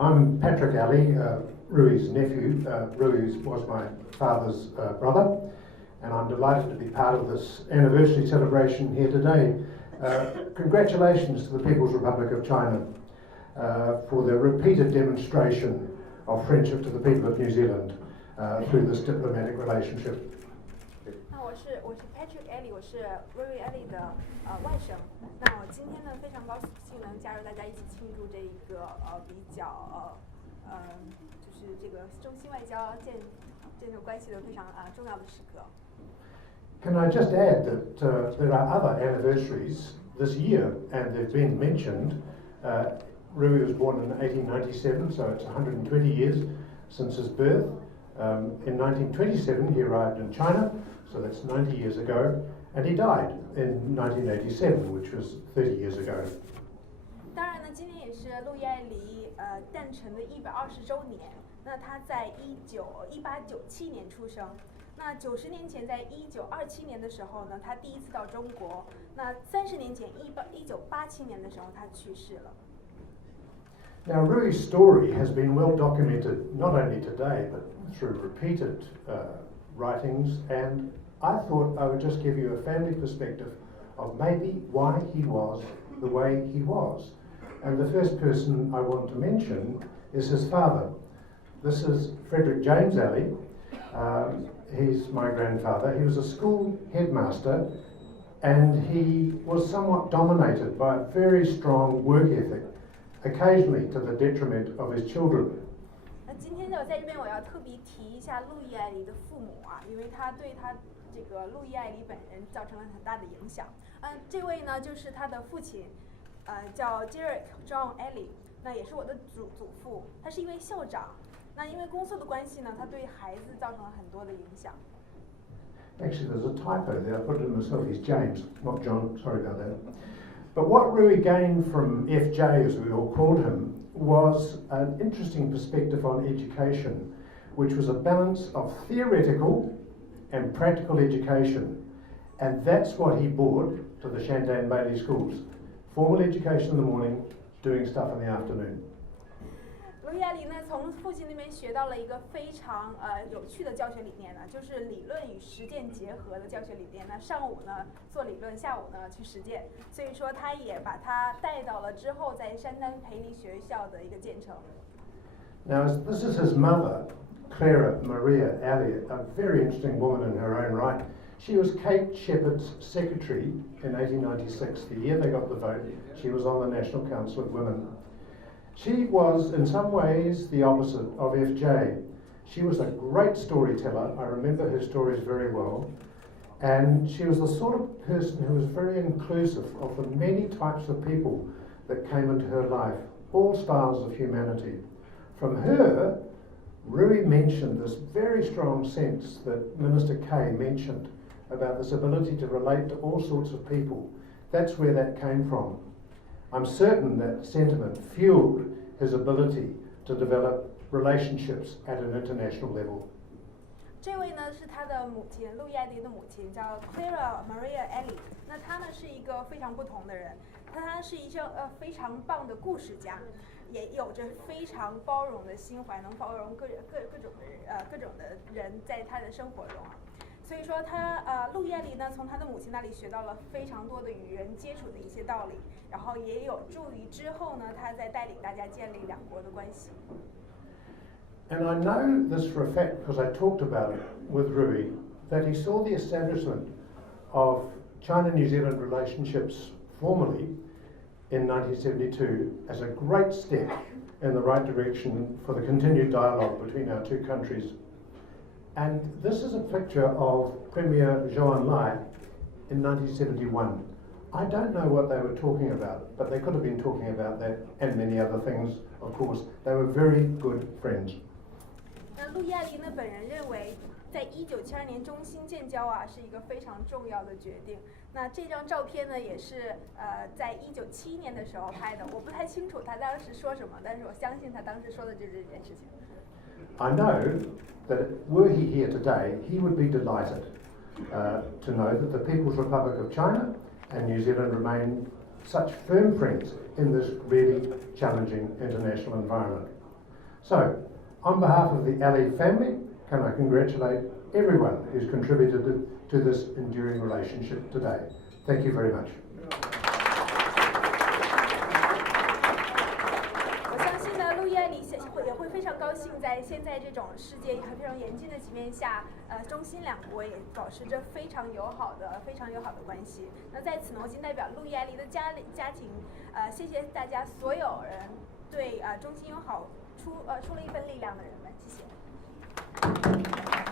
I'm Patrick Alley, Rui's nephew. Rui was my father's brother, and I'm delighted to be part of this anniversary celebration here today. Congratulations to the People's Republic of China for their repeated demonstration of friendship to the people of New Zealand through this diplomatic relationship. 我是 Patrick Alley， 我是 Rui Alley 的外甥。那我今天呢非常高兴能加入大家一起庆祝这一个比较就是这个中西外交建设关系的非常重要的时刻。Can I just add that there are other anniversaries this year, and they've been mentioned. Rui was born in 1897, so it's 120 years since his birth. In 1927, he arrived in China, so that's 90 years ago, and he died in 1987, which was 30 years ago. 当然呢，今年也是路易爱黎诞辰的120周年。那他在1897年出生。那90年前，在1927年的时候呢，他第一次到中国。那30年前，1987年的时候，他去世了。Now, Rui's story has been well documented not only today but through repeated writings, and I thought I would just give you a family perspective of maybe why he was the way he was. And the first person I want to mention is his father. This is Frederick James Alley. He's my grandfather. He was a school headmaster, and he was somewhat dominated by a very strong work ethic, occasionally to the detriment of his children. 今天呢，我在这边我要特别提一下路易爱黎的父母因为他对他这个路易爱黎本人造成了很大的影响。这位呢就是他的父亲，叫 Derek John Alley， 那也是我的祖父，他是一位校长。那因为工作的关系呢，他对孩子造成了很多的影响。Actually, there's a typo there. I put it in myself. He's James, not John. Sorry about that. But what Rui gained from FJ, as we all called him, was an interesting perspective on education, which was a balance of theoretical and practical education. And that's what he brought to the Shandane Bailey schools. Formal education in the morning, doing stuff in the afternoon. 路易爱黎呢，从父亲那边学到了一个非常有趣的教学理念呢，就是理论与实践结合的教学理念。那上午呢做理论，下午呢去实践。所以说，他也把他带到了之后在山丹培黎学校的一个建成。Now, this is his mother, Clara Maria Alley, a very interesting woman in her own right. She was Kate Shepherd's secretary in 1896, the year they got the vote. She was on the National Council of Women. She was, in some ways, the opposite of FJ. She was a great storyteller. I remember her stories very well. And she was the sort of person who was very inclusive of the many types of people that came into her life, all styles of humanity. From her, Rui mentioned this very strong sense that Minister Kay mentioned about this ability to relate to all sorts of people. That's where that came from. I'm certain that sentiment fueled his ability to develop relationships at an international level. 这位呢是他的母亲，路易爱黎的母亲叫 Clara Maria Alley。那她呢是一个非常不同的人，她是一个非常棒的故事家，也有着非常包容的心怀，能包容各种的人在他的生活中所以说路易爱黎呢从他的母亲那里学到了非常多的与人接触的一些道理，然后也有助于之后呢他在带领大家建立两国的关系。And I know this for a fact because I talked about it with Rui, that he saw the establishment of China-New Zealand relationships formally in 1972 as a great step in the right direction for the continued dialogue between our two countries. And this is a picture of Premier Zhou Enlai in 1971. I don't know what they were talking about, but they could have been talking about that and many other things, of course. They were very good friends. 那路易爱黎呢本人认为，在1972年中新建交是一个非常重要的决定。那这张照片呢也是在1971年的时候拍的，我不太清楚他当时说什么，但是我相信他当时说的就是这件事情。I know that were he here today, he would be delighted to know that the People's Republic of China and New Zealand remain such firm friends in this really challenging international environment. So, on behalf of the Ali family, can I congratulate everyone who's contributed to this enduring relationship today. Thank you very much. 我相信呢，路易爱丽也会非常高兴，在现在这种世界非常严峻的局面下，中新两国也保持着非常友好的关系。那在此呢，我仅代表路易爱丽的家庭，谢谢大家所有人对中新友好出了一份力量的人们，谢谢。